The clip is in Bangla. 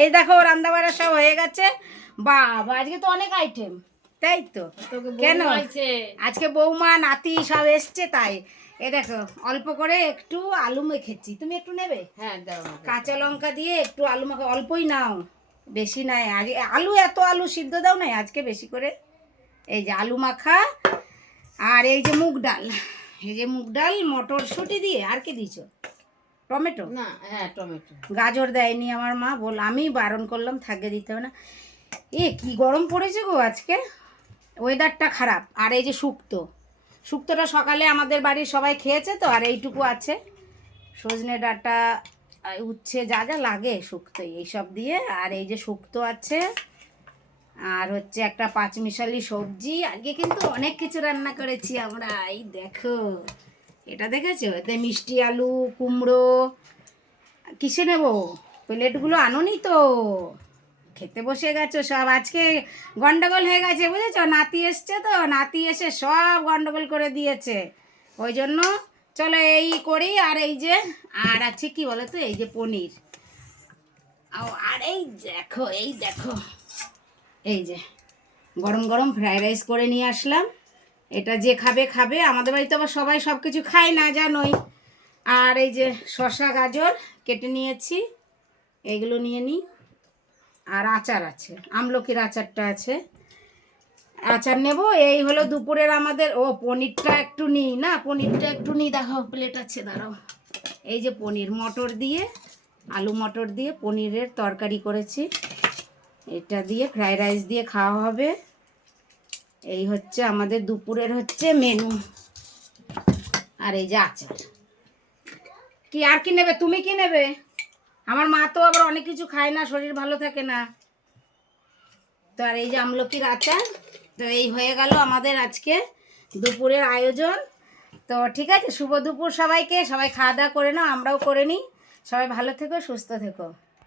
এই দেখো রান্না বাড়া সব হয়ে গেছে। বাবা আজকে তো অনেক আইটেম, তাই তো? কেন আজকে বৌমা নাতি সব এসছে তাই। এ দেখো অল্প করে একটু আলু মেখেছি, তুমি একটু নেবে? হ্যাঁ দাও। কাঁচা লঙ্কা দিয়ে একটু আলু মাখা, অল্পই নাও, বেশি নাই। আজ আলু এত আলু সিদ্ধ দাও নাই আজকে বেশি করে। এই যে আলু মাখা, আর এই যে মুগ ডাল, এই যে মুগ ডাল মটরশুঁটি দিয়ে। আর কি দিয়েছো? টমেটো না, হ্যাঁ টমেটো। গাজর দেয়নি আমার মা, বল আমি বারণ করলাম থাকতে দিতে হবে না। এ কি গরম পড়েছে গো আজকে, ওয়েদারটা খারাপ। আর এই যে শুক্তোটা সকালে আমাদের বাড়ির সবাই খেয়েছে তো, আর এইটুকু আছে। সজনে ডাঁটা, উচ্ছে, যা যা লাগে শুক্তো এইসব দিয়ে। আর এই যে শুক্তো আছে, আর হচ্ছে একটা পাঁচমিশালি সবজি। আজকে কিন্তু অনেক কিছু রান্না করেছি আমরা। এই দেখো, এটা দেখেছো? এতে মিষ্টি আলু, কুমড়ো। কিসে নেব? প্লেটগুলো আনোনি তো? খেতে বসে গেছো সব। আজকে গন্ডগোল হয়ে গেছে বুঝেছো, নাতি এসছে তো, নাতি এসে সব গন্ডগোল করে দিয়েছে। ওই জন্য চলো এই করি। আর এই যে আর আছে কি বলো তো, এই যে পনির। আর এই দেখো, এই দেখো, এই যে গরম গরম ফ্রাইড রাইস করে নিয়ে আসলাম। এটা যে খাবে খাবে, আমাদের বাড়িতে আবার সবাই সব কিছু খায় না জানোই। আর এই যে শসা গাজর কেটে নিয়েছি, এগুলো নিয়ে নিই। আর আচার আছে, আমলকির আচারটা আছে, আচার নেব। এই হলো দুপুরের আমাদের। ও পনিরটা একটু নিই না, পনিরটা একটু নিই, দেখো প্লেট আছে, দাঁড়াও। এই যে পনির, মটর দিয়ে, আলু মটর দিয়ে পনিরের তরকারি করেছি। এটা দিয়ে ফ্রাইড রাইস দিয়ে খাওয়া হবে। এই হচ্ছে আমাদের দুপুরের হচ্ছে মেনু। আর এই যে আচার। কি আর কি নেবে? তুমি কি নেবে? আমার মা তো আবার অনেক কিছু খায় না, শরীর ভালো থাকে না তো। আর এই যে আমলকির আচার। তো এই হয়ে গেল আমাদের আজকে দুপুরের আয়োজন। তো ঠিক আছে, শুভ দুপুর সবাইকে। সবাই খাওয়া দাওয়া করে নাও, আমরাও করে নিই। সবাই ভালো থেকো, সুস্থ থেকো।